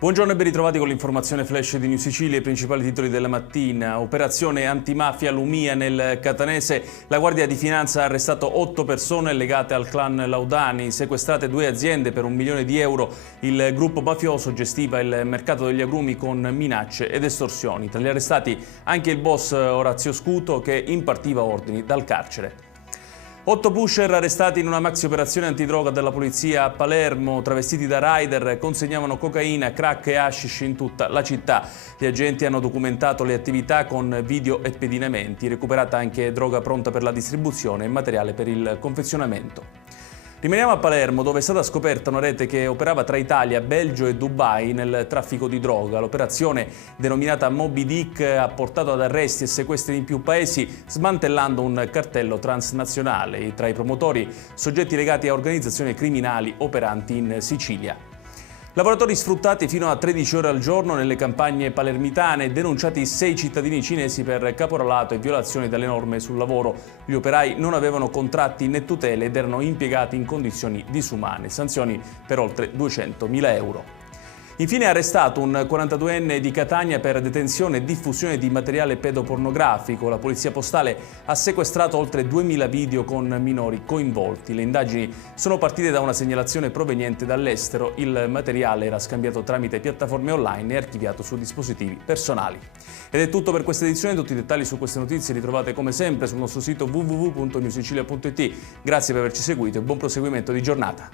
Buongiorno e ben ritrovati con l'informazione flash di New Sicilia, i principali titoli della mattina. Operazione antimafia Lumia nel Catanese. La Guardia di Finanza ha arrestato 8 persone legate al clan Laudani, sequestrate 2 aziende per €1 milione. Il gruppo mafioso gestiva il mercato degli agrumi con minacce ed estorsioni. Tra gli arrestati anche il boss Orazio Scuto che impartiva ordini dal carcere. 8 pusher arrestati in una maxi operazione antidroga della polizia a Palermo, travestiti da rider, consegnavano cocaina, crack e hashish in tutta la città. Gli agenti hanno documentato le attività con video e pedinamenti, recuperata anche droga pronta per la distribuzione e materiale per il confezionamento. Rimaniamo a Palermo, dove è stata scoperta una rete che operava tra Italia, Belgio e Dubai nel traffico di droga. L'operazione, denominata Moby Dick, ha portato ad arresti e sequestri in più paesi, smantellando un cartello transnazionale. Tra i promotori, soggetti legati a organizzazioni criminali operanti in Sicilia. Lavoratori sfruttati fino a 13 ore al giorno nelle campagne palermitane, denunciati 6 cittadini cinesi per caporalato e violazioni delle norme sul lavoro. Gli operai non avevano contratti né tutele ed erano impiegati in condizioni disumane. Sanzioni per oltre €200.000. Infine è arrestato un 42enne di Catania per detenzione e diffusione di materiale pedopornografico. La polizia postale ha sequestrato oltre 2000 video con minori coinvolti. Le indagini sono partite da una segnalazione proveniente dall'estero. Il materiale era scambiato tramite piattaforme online e archiviato su dispositivi personali. Ed è tutto per questa edizione. Tutti i dettagli su queste notizie li trovate come sempre sul nostro sito www.newsicilia.it. Grazie per averci seguito e buon proseguimento di giornata.